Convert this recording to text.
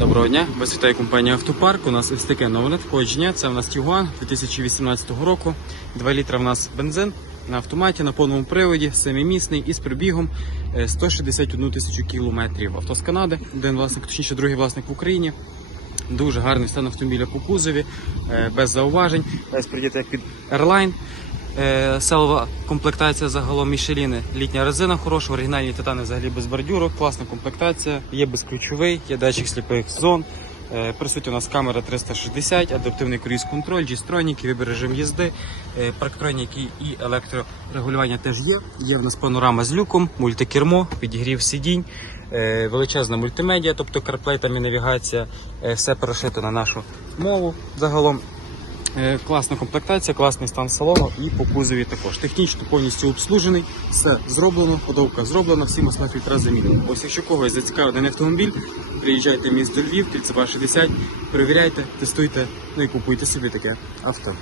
Доброго дня, вас вітає компанія Автопарк. У нас ось таке нове надходження. Це у нас Тігуан 2018 року. 2 літра в нас бензин на автоматі, на повному приводі, семимісний із пробігом е, 161 тисячу кілометрів. Авто з Канади, один власник, точніше, другий власник в Україні. Дуже гарний стан автомобіля по кузові, е, без зауважень. Весь прийдете як під Airline. Е, Селова комплектація загалом Мішеліни. Літня резина хороша, оригінальні титани взагалі без бордюру, класна комплектація, є безключовий, є датчик сліпих зон. Е, Присутня у нас камера 360, адаптивний круїз контроль, G-строніки, вибір режим їзди, е, парктроніки і електрорегулювання теж є. Є в нас панорама з люком, мультикермо, підігрів сидінь, величезна мультимедіа, тобто CarPlay там і навігація, все перешито на нашу мову загалом. Е, Класна комплектація, класний стан салону і по кузові також. Технічно повністю обслужений, все зроблено, ходовка зроблена, всі масла фільтра замінені. Ось якщо когось зацікавив даний автомобіль, приїжджайте в місто Львів, Кільцева 60, перевіряйте, тестуйте, ну і купуйте собі таке авто.